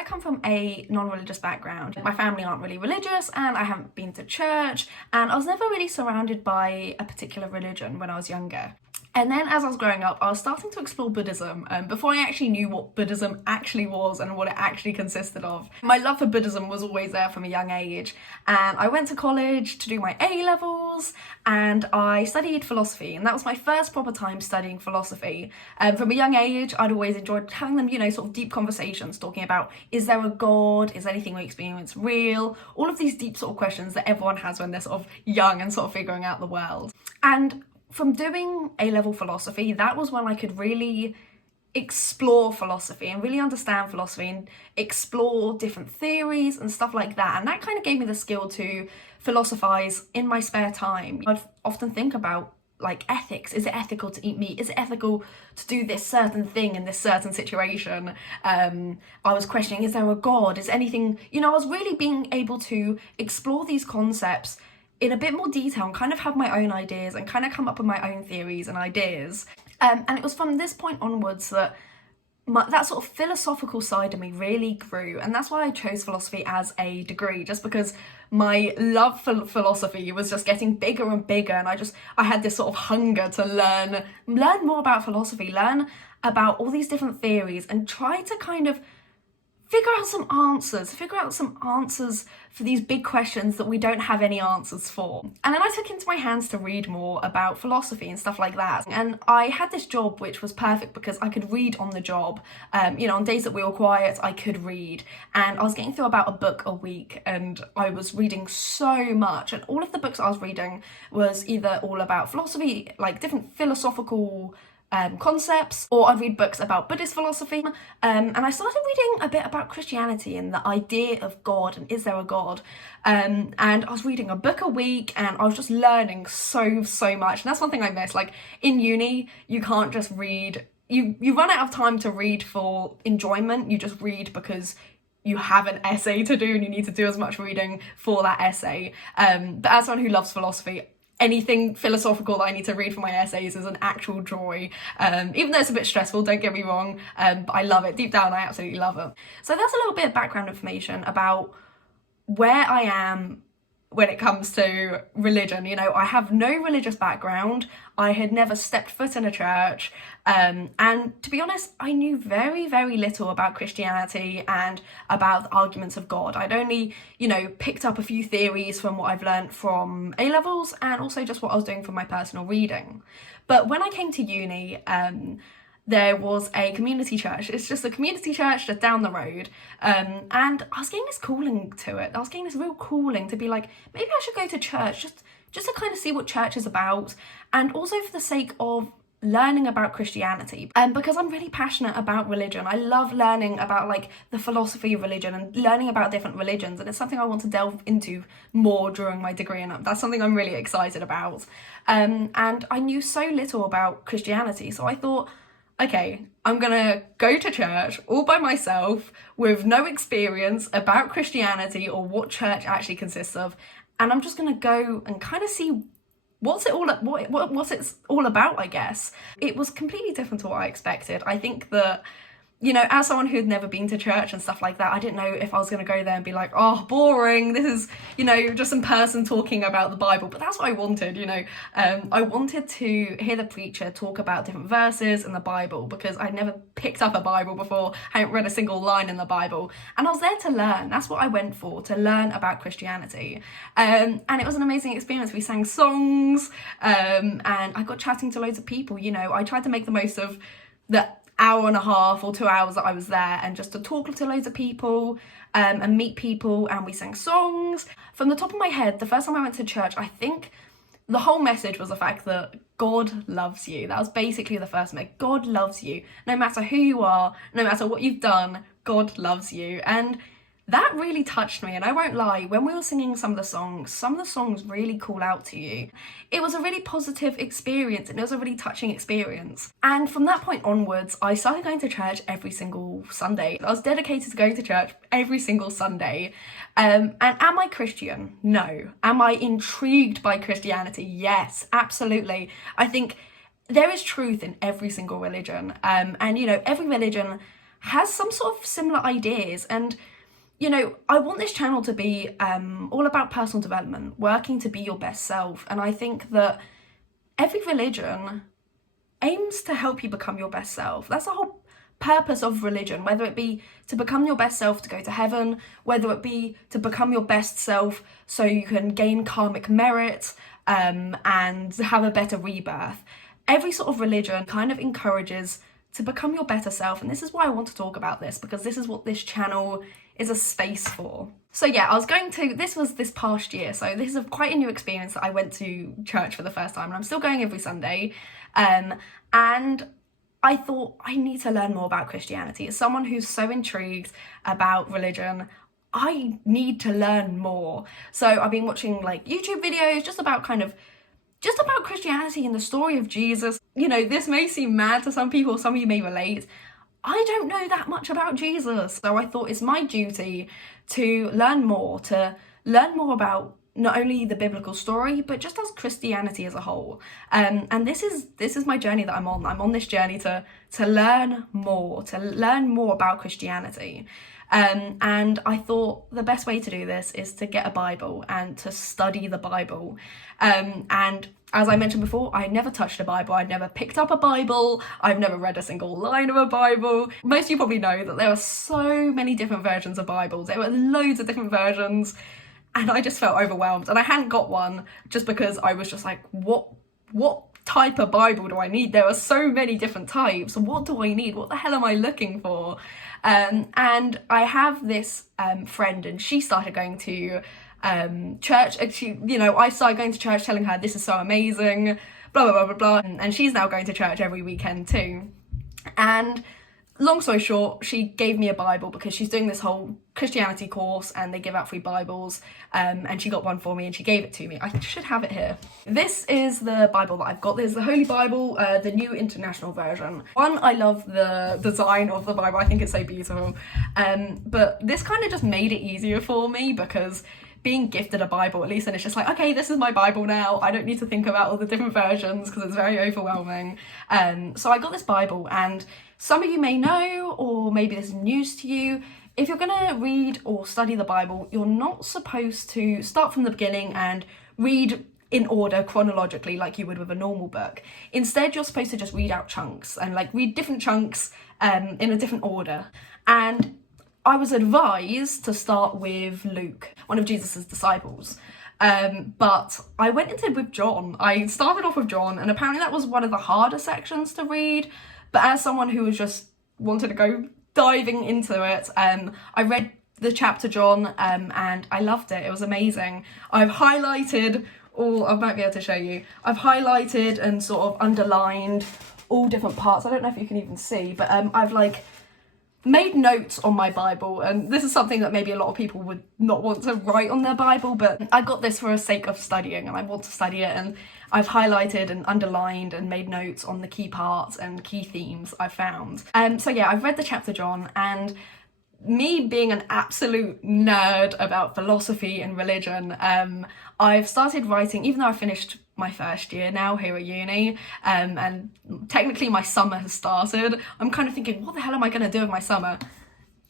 I come from a non-religious background. My family aren't really religious and I haven't been to church, and I was never really surrounded by a particular religion when I was younger. And then as I was growing up, I was starting to explore Buddhism before I actually knew what Buddhism actually was and what it actually consisted of. My love for Buddhism was always there from a young age, and I went to college to do my A-levels and I studied philosophy, and that was my first proper time studying philosophy. From a young age, I'd always enjoyed having them, sort of deep conversations talking about, is there a God? Is anything we experience real? All of these deep sort of questions that everyone has when they're sort of young and sort of figuring out the world. And from doing A-level philosophy, that was when I could really explore philosophy and really understand philosophy and explore different theories and stuff like that. And that kind of gave me the skill to philosophize in my spare time. I'd often think about like ethics. Is it ethical to eat meat? Is it ethical to do this certain thing in this certain situation? I was questioning, is there a God? Is anything, I was really being able to explore these concepts in a bit more detail and kind of have my own ideas and kind of come up with my own theories and ideas. And it was from this point onwards that that sort of philosophical side of me really grew, and that's why I chose philosophy as a degree, just because my love for philosophy was just getting bigger and bigger, and I had this sort of hunger to learn more about philosophy, learn about all these different theories and try to kind of figure out some answers for these big questions that we don't have any answers for. And then I took into my hands to read more about philosophy and stuff like that. And I had this job which was perfect because I could read on the job. On days that we were quiet, I could read. And I was getting through about a book a week, and I was reading so much. And all of the books I was reading was either all about philosophy, like different philosophical concepts, or I'd read books about Buddhist philosophy, and I started reading a bit about Christianity and the idea of God and is there a God, and I was reading a book a week and I was just learning so much. And that's one thing I miss. Like in uni, you can't just read, you run out of time to read for enjoyment, you just read because you have an essay to do and you need to do as much reading for that essay. But as someone who loves philosophy, anything philosophical that I need to read for my essays is an actual joy. Even though it's a bit stressful, don't get me wrong, but I love it. Deep down, I absolutely love it. So that's a little bit of background information about where I am when it comes to religion. I have no religious background. I had never stepped foot in a church. And to be honest, I knew very little about Christianity and about the arguments of God. I'd only, picked up a few theories from what I've learned from A-levels and also just what I was doing for my personal reading. But when I came to uni, there was a community church. It's just a community church just down the road. And I was getting this calling to it. I was getting this real calling to be like, maybe I should go to church just to kind of see what church is about, and also for the sake of learning about Christianity. And because I'm really passionate about religion, I love learning about like the philosophy of religion and learning about different religions, and it's something I want to delve into more during my degree, and that's something I'm really excited about. And I knew so little about Christianity, so I thought, okay, I'm gonna go to church all by myself with no experience about Christianity or what church actually consists of, and I'm just gonna go and kind of see what's it's all about, I guess. It was completely different to what I expected. I think that, as someone who'd never been to church and stuff like that, I didn't know if I was going to go there and be like, oh, boring, this is, just some person talking about the Bible. But that's what I wanted, I wanted to hear the preacher talk about different verses in the Bible, because I'd never picked up a Bible before, I hadn't read a single line in the Bible, and I was there to learn. That's what I went for, to learn about Christianity. And it was an amazing experience. We sang songs, and I got chatting to loads of people. I tried to make the most of the hour and a half or 2 hours that I was there, and just to talk to loads of people and meet people, and we sang songs. From the top of my head, the first time I went to church, I think the whole message was the fact that God loves you. That was basically the first message. God loves you. No matter who you are, no matter what you've done, God loves you. And that really touched me, and I won't lie, when we were singing some of the songs really call out to you. It was a really positive experience, and it was a really touching experience. And from that point onwards, I started going to church every single Sunday. I was dedicated to going to church every single Sunday. And am I Christian? No. Am I intrigued by Christianity? Yes, absolutely. I think there is truth in every single religion. And every religion has some sort of similar ideas. And you know, I want this channel to be all about personal development, working to be your best self. And I think that every religion aims to help you become your best self. That's the whole purpose of religion, whether it be to become your best self to go to heaven, whether it be to become your best self so you can gain karmic merit and have a better rebirth. Every sort of religion kind of encourages to become your better self, and this is why I want to talk about this, because this is what this channel is a space for. So yeah, this was this past year, so this is quite a new experience that I went to church for the first time, and I'm still going every Sunday, and I thought I need to learn more about Christianity. As someone who's so intrigued about religion, I need to learn more. So I've been watching like YouTube videos just about Christianity and the story of Jesus. You know, this may seem mad to some people, some of you may relate. I don't know that much about Jesus, so I thought it's my duty to learn more about not only the biblical story, but just as Christianity as a whole. And this is my journey that I'm on. I'm on this journey to learn more about Christianity. And I thought the best way to do this is to get a Bible and to study the Bible. And as I mentioned before, I never touched a Bible. I'd never picked up a Bible. I've never read a single line of a Bible. Most of you probably know that there are so many different versions of Bibles. There were loads of different versions. And I just felt overwhelmed. And I hadn't got one just because I was just like, what type of Bible do I need? There are so many different types. What do I need? What the hell am I looking for? And I have this friend, and she started going to church. And I started going to church telling her this is so amazing, blah, blah, blah, blah, blah. And she's now going to church every weekend too. And long story short, she gave me a Bible because she's doing this whole Christianity course and they give out free Bibles, and she got one for me and she gave it to me. I should have it here. This is the Bible that I've got. This is the Holy Bible, the New International Version. I love the design of the Bible. I think it's so beautiful. But this kind of just made it easier for me because being gifted a Bible, at least, and it's just like, okay, this is my Bible now. I don't need to think about all the different versions because it's very overwhelming. So I got this Bible, and some of you may know, or maybe this is news to you, if you're going to read or study the Bible, you're not supposed to start from the beginning and read in order chronologically like you would with a normal book. Instead, you're supposed to just read out chunks and like read different chunks in a different order. And I was advised to start with Luke, one of Jesus's disciples. But I went into it with John. I started off with John, and apparently that was one of the harder sections to read. But as someone who was just wanted to go diving into it, I read the chapter John, and I loved it. It was amazing. I've highlighted I might be able to show you. I've highlighted and sort of underlined all different parts. I don't know if you can even see, but I've like made notes on my Bible, and this is something that maybe a lot of people would not want to write on their Bible, but I got this for the sake of studying, and I want to study it, and I've highlighted and underlined and made notes on the key parts and key themes I found. So yeah, I've read the chapter John, and me being an absolute nerd about philosophy and religion, I've started writing, even though I finished my first year now here at uni, and technically my summer has started. I'm kind of thinking, what the hell am I going to do with my summer?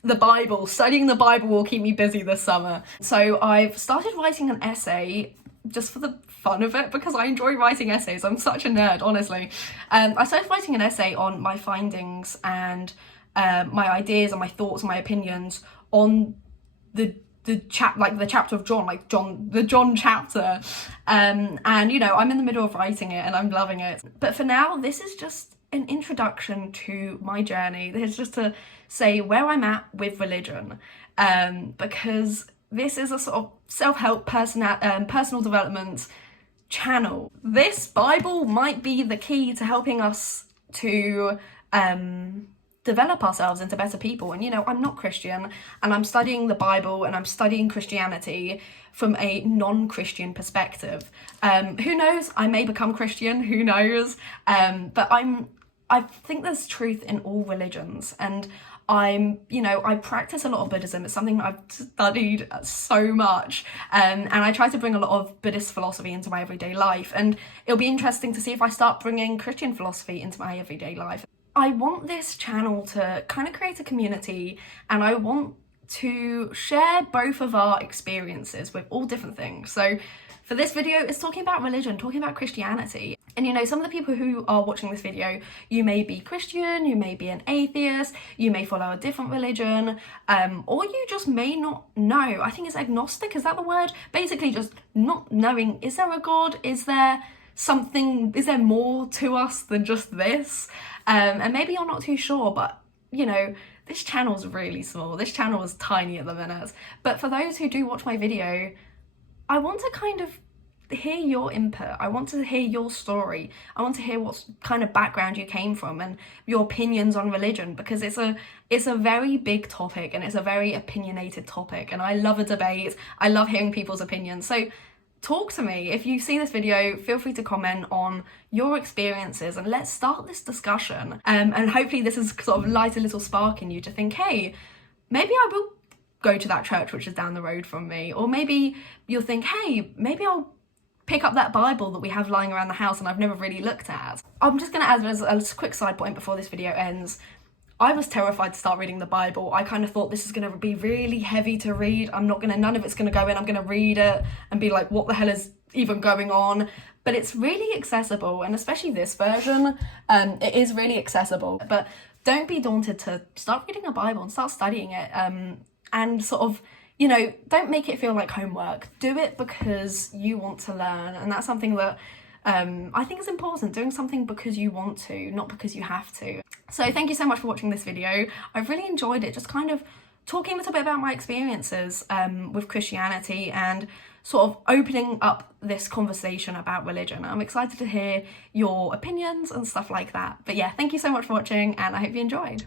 The Bible, studying the Bible will keep me busy this summer. So I've started writing an essay just for the fun of it, because I enjoy writing essays. I'm such a nerd, honestly. I started writing an essay on my findings and my ideas and my thoughts and my opinions on the chapter of John, the John chapter, and I'm in the middle of writing it and I'm loving it. But for now, this is just an introduction to my journey. This is just to say where I'm at with religion, because this is a sort of self-help personal development channel. This Bible might be the key to helping us to develop ourselves into better people. And I'm not Christian, and I'm studying the Bible and I'm studying Christianity from a non-Christian perspective. Who knows, I may become Christian, who knows, but I think there's truth in all religions, and I practice a lot of Buddhism. It's something I've studied so much, and I try to bring a lot of Buddhist philosophy into my everyday life, and it'll be interesting to see if I start bringing Christian philosophy into my everyday life. I want this channel to kind of create a community, and I want to share both of our experiences with all different things. So for this video, it's talking about religion, talking about Christianity. And you know, some of the people who are watching this video, you may be Christian, you may be an atheist, you may follow a different religion, or you just may not know. I think it's agnostic, is that the word? Basically just not knowing, is there a God? Is there something, is there more to us than just this? And maybe you're not too sure, but you know, this channel's really small. This channel is tiny at the minute. But for those who do watch my video, I want to kind of hear your input. I want to hear your story. I want to hear what kind of background you came from and your opinions on religion, because it's a very big topic and it's a very opinionated topic, and I love a debate. I love hearing people's opinions. So talk to me. If you see this video, feel free to comment on your experiences and let's start this discussion. And hopefully this has sort of light a little spark in you to think, hey, maybe I will go to that church which is down the road from me. Or maybe you'll think, hey, maybe I'll pick up that Bible that we have lying around the house and I've never really looked at. I'm just going to add as a quick side point before this video ends. I was terrified to start reading the Bible. I kind of thought this is going to be really heavy to read. None of it's going to go in. I'm going to read it and be like, what the hell is even going on? But it's really accessible, and especially this version, it is really accessible. But don't be daunted to start reading a Bible and start studying it. And sort of, you know, don't make it feel like homework. Do it because you want to learn, and that's something that I think is important, doing something because you want to, not because you have to. So thank you so much for watching this video. I've really enjoyed it, just kind of talking a little bit about my experiences with Christianity and sort of opening up this conversation about religion. I'm excited to hear your opinions and stuff like that. But yeah, thank you so much for watching, and I hope you enjoyed.